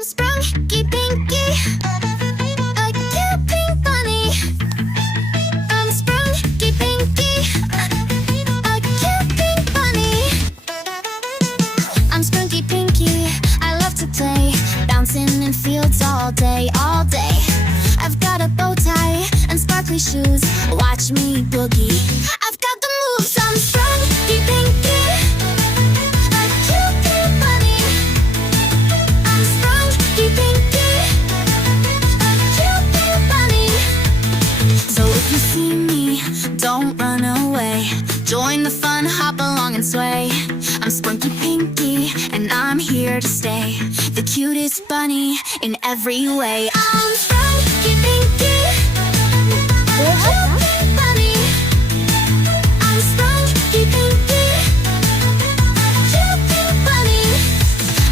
I'm Sprunky Pinky, a cute pink bunny. I'm Sprunky Pinky, a cute pink bunny. I'm Sprunky Pinky, I love to play, bouncing in fields all day, all day. I've got a bow tie and sparkly shoes, watch me boogie. I've got the moves, I'm Sprunky Pinky, a cute pink bunny. I'm Sprunky Pinky, a cute pink bunny. So if you see me, don't run away. Join the fun, hop along and sway. I'm Sprunky Pinky, and I'm here to stay. The cutest bunny in every way. I'm Sprunky Pinky, a cute pink bunny. I'm Sprunky Pinky, a cute pink bunny.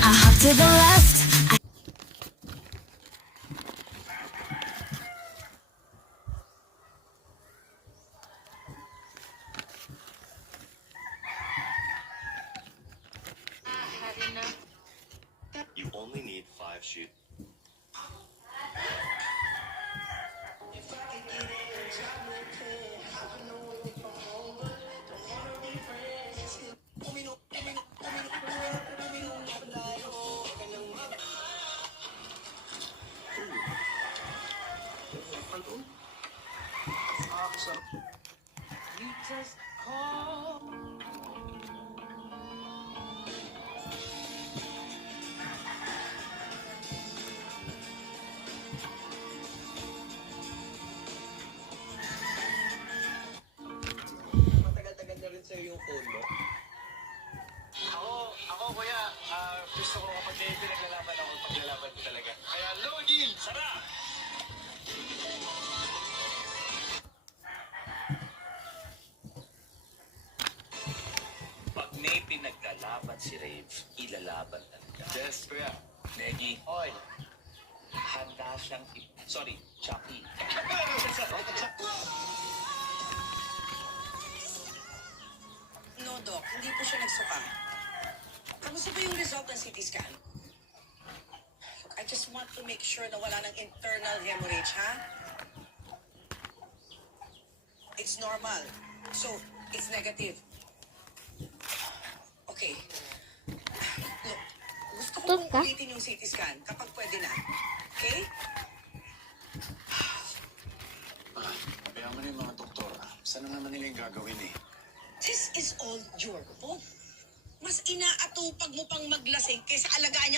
I hop to the left. You only need 5 sheets. You just call. Matagal-tagal na rin sa'yo yung phone mo. Ako kuya, gusto ko kapag may pinaglalaban ako, paglalaban ko talaga. Kaya Logil, sara! Pag may pinaglalaban si Rave, ilalaban talaga. Yes, kuya. Negi, oy, handa siyang Sorry, Chucky. No, Doc. Hindi po siya nagsuka. Kamusta ba yung result ng CT scan? Look, I just want to make sure na wala ng internal hemorrhage, ha? It's normal. So, it's negative. Okay. Look, gusto ko pong ulitin yung CT scan kapag pwede na. Okay? Kaya mo na yung mga doktor. Saan naman nila yung gagawin eh? This is all your fault. Mas inaatupag mo pang maglasing kaysa alagaan niya